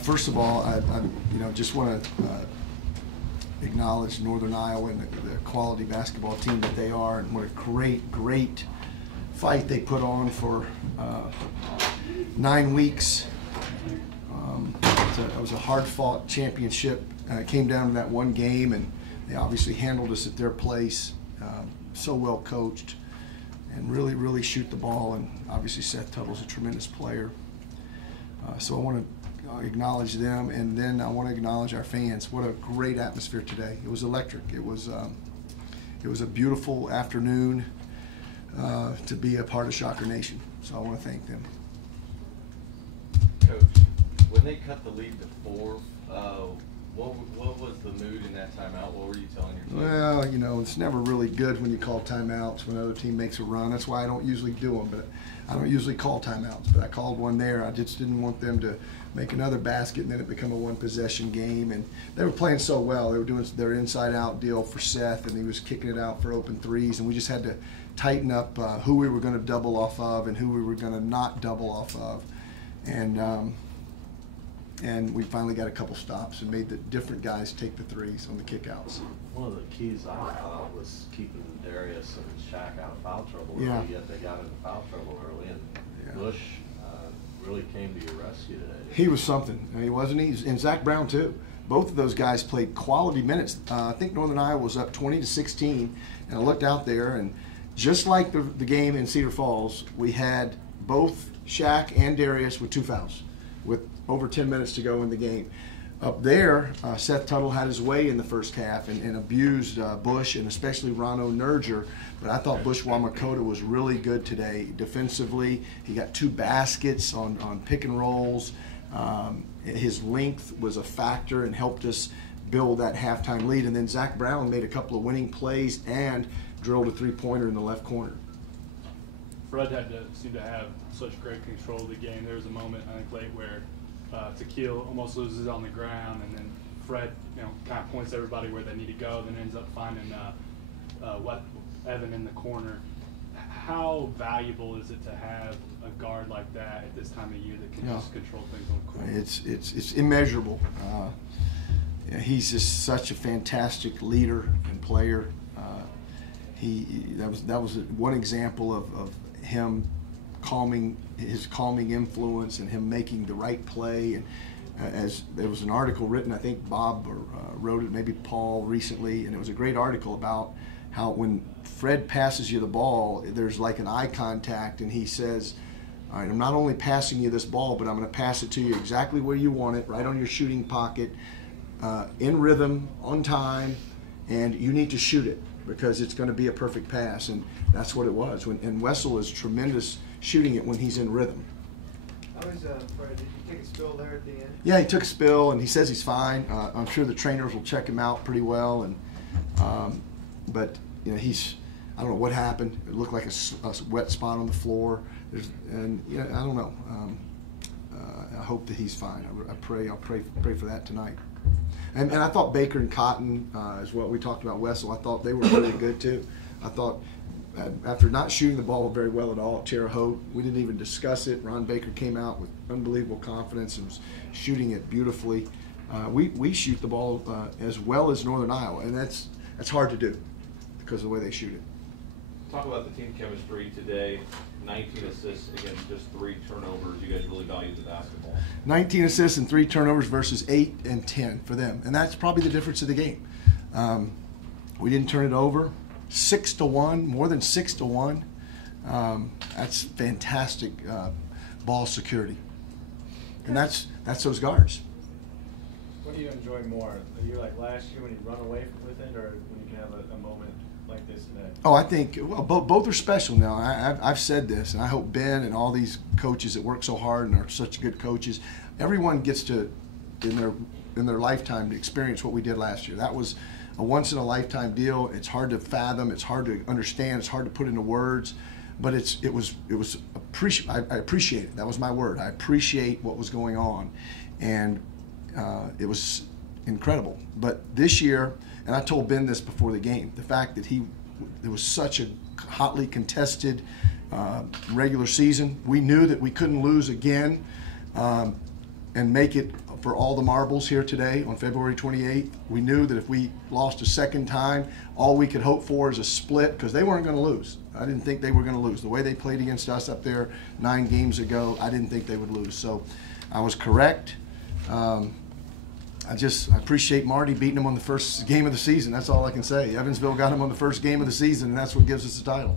First of all, I just want to acknowledge Northern Iowa and the quality basketball team that they are, and what a great fight they put on for 9 weeks. It was a hard-fought championship. It came down to that one game, and they obviously handled us at their place. So well coached, and really shoot the ball. And obviously Seth Tuttle's a tremendous player. So I want to acknowledge them, and then I want to acknowledge our fans. What a great atmosphere today. It was electric. It was a beautiful afternoon to be a part of Shocker Nation. So I want to thank them. Coach, when they cut the lead to 4, what was the mood in that timeout? What were you telling your team? Well, it's never really good when you call timeouts when another team makes a run. That's why I don't usually do them, but I don't usually call timeouts. But I called one there. I just didn't want them to make another basket and then it become a one-possession game. And they were playing so well. They were doing their inside-out deal for Seth, and he was kicking it out for open threes. And we just had to tighten up who we were going to double off of and who we were going to not double off of. And we finally got a couple stops and made the different guys take the threes on the kickouts. One of the keys I thought was keeping Darius and Shaq out of foul trouble Yeah. early, yet they got into foul trouble early, and Yeah. Bush really came to your rescue today. He was something. He wasn't he? And Zach Brown too. Both of those guys played quality minutes. I think Northern Iowa was up 20-16, and I looked out there, and just like the game in Cedar Falls, we had both Shaq and Darius with 2 fouls, with over 10 minutes to go in the game. Up there, Seth Tuttle had his way in the first half and abused Bush and especially Rano Nerger. But I thought Bush Wamakota was really good today defensively. He got 2 baskets on pick and rolls. His length was a factor and helped us build that halftime lead. And then Zach Brown made a couple of winning plays and drilled a 3-pointer in the left corner. Fred seemed to have such great control of the game. There was a moment, I think, late where Tequil almost loses on the ground, and then Fred, kind of points everybody where they need to go, then ends up finding Evan in the corner. How valuable is it to have a guard like that at this time of year that can just control things on the court? It's immeasurable. He's just such a fantastic leader and player. That was one example of him his calming influence and him making the right play. And as there was an article written, I think Bob wrote it, maybe Paul recently, and it was a great article about how when Fred passes you the ball, there's like an eye contact, and he says, all right, I'm not only passing you this ball, but I'm going to pass it to you exactly where you want it, right on your shooting pocket, in rhythm, on time, and you need to shoot it because it's going to be a perfect pass. And that's what it was. And Wessel is tremendous shooting it when he's in rhythm. How was Fred? Did he take a spill there at the end? Yeah, he took a spill, and he says he's fine. I'm sure the trainers will check him out pretty well. And but I don't know what happened. It looked like a wet spot on the floor. I don't know. I hope that he's fine. I'll pray for that tonight. And I thought Baker and Cotton, as well, we talked about Wessel, I thought they were really good too. I thought after not shooting the ball very well at all at Terre Haute, we didn't even discuss it. Ron Baker came out with unbelievable confidence and was shooting it beautifully. We shoot the ball as well as Northern Iowa, and that's hard to do because of the way they shoot it. Talk about the team chemistry today. 19 assists against just 3 turnovers. You guys really valued the basketball. 19 assists and 3 turnovers versus 8 and 10 for them, and that's probably the difference of the game. We didn't turn it over. 6-1, more than 6-1. That's fantastic ball security, and that's those guards. What do you enjoy more? Are you like last year when you run away with it, or when you can have a moment like this today? Oh, I think both are special now. I've said this, and I hope Ben and all these coaches that work so hard and are such good coaches, everyone gets to in their lifetime to experience what we did last year. That was a once-in-a-lifetime deal. It's hard to fathom. It's hard to understand. It's hard to put into words. But I appreciate it. That was my word. I appreciate what was going on, and it was incredible. But this year, and I told Ben this before the game, the fact that there was such a hotly contested regular season, we knew that we couldn't lose again and make it for all the marbles here today on February 28th. We knew that if we lost a second time, all we could hope for is a split, because they weren't going to lose. I didn't think they were going to lose. The way they played against us up there 9 games ago, I didn't think they would lose. So I was correct. I appreciate Marty beating them on the first game of the season. That's all I can say. Evansville got them on the first game of the season, and that's what gives us the title.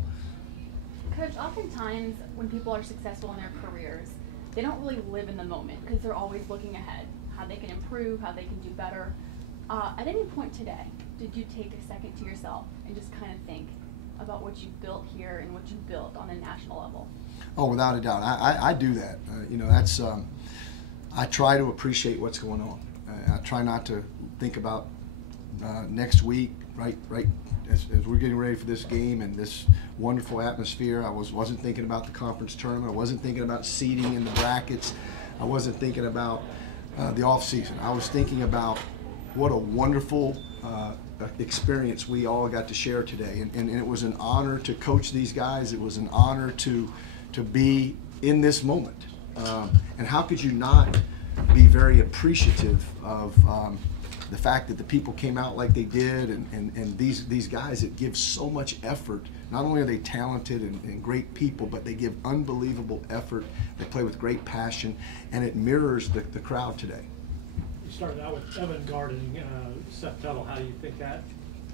Coach, oftentimes when people are successful in their careers, they don't really live in the moment because they're always looking ahead, how they can improve, how they can do better. At any point today, did you take a second to yourself and just kind of think about what you built here and what you built on a national level? Oh, without a doubt. I do that. That's I try to appreciate what's going on. I try not to think about next week, right as we're getting ready for this game and this wonderful atmosphere. I wasn't thinking about the conference tournament. I wasn't thinking about seeding in the brackets. I wasn't thinking about the off season. I was thinking about what a wonderful experience we all got to share today, and it was an honor to coach these guys. It was an honor to be in this moment. And how could you not be very appreciative of the fact that the people came out like they did, and these guys that give so much effort. Not only are they talented and great people, but they give unbelievable effort. They play with great passion, and it mirrors the crowd today. You started out with Evan guarding Seth Tuttle. How do you think that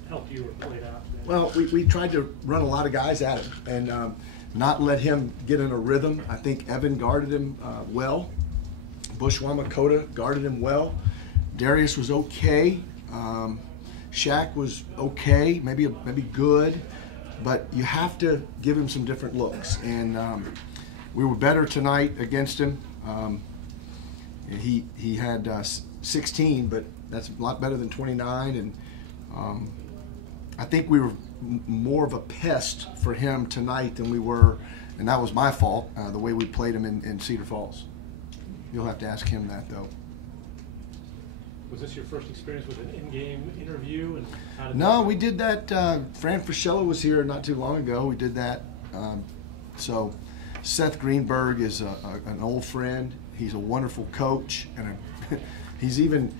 helped you or played out today? Well, we tried to run a lot of guys at him and not let him get in a rhythm. I think Evan guarded him well. Bushwamakota guarded him well. Darius was okay. Shaq was okay, maybe good, but you have to give him some different looks. And we were better tonight against him. He had 16, but that's a lot better than 29. And I think we were more of a pest for him tonight than we were, and that was my fault, the way we played him in Cedar Falls. You'll have to ask him that, though. Was this your first experience with an in-game interview? And how did No, we did that. Fran Frischella was here not too long ago. We did that. So Seth Greenberg is an old friend. He's a wonderful coach, and he's even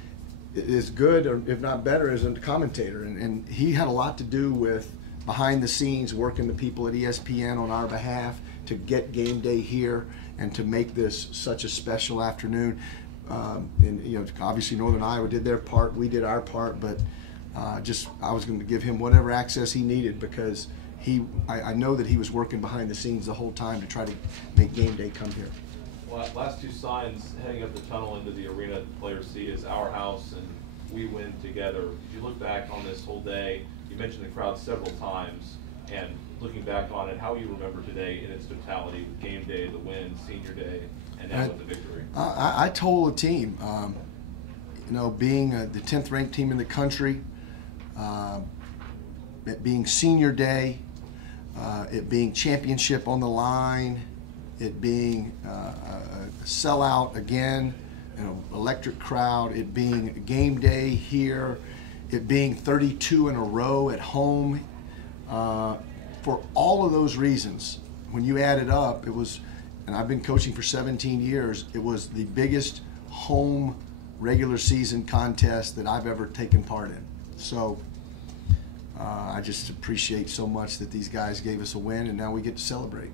as good, or if not better, as a commentator. And he had a lot to do with behind the scenes working the people at ESPN on our behalf to get game day here and to make this such a special afternoon. And obviously Northern Iowa did their part, we did our part, but I was going to give him whatever access he needed, because I know that he was working behind the scenes the whole time to try to make game day come here. Well, last 2 signs heading up the tunnel into the arena the players see is Our House and We Win Together. If you look back on this whole day, you mentioned the crowd several times, and looking back on it, how you remember today in its totality, with game day, the win, senior day, and now with the victory? I told the team, being the 10th ranked team in the country, it being senior day, it being championship on the line, it being a sellout again, electric crowd, it being game day here, it being 32 in a row at home. For all of those reasons, when you add it up, it was, and I've been coaching for 17 years, it was the biggest home regular season contest that I've ever taken part in. So I just appreciate so much that these guys gave us a win, and now we get to celebrate.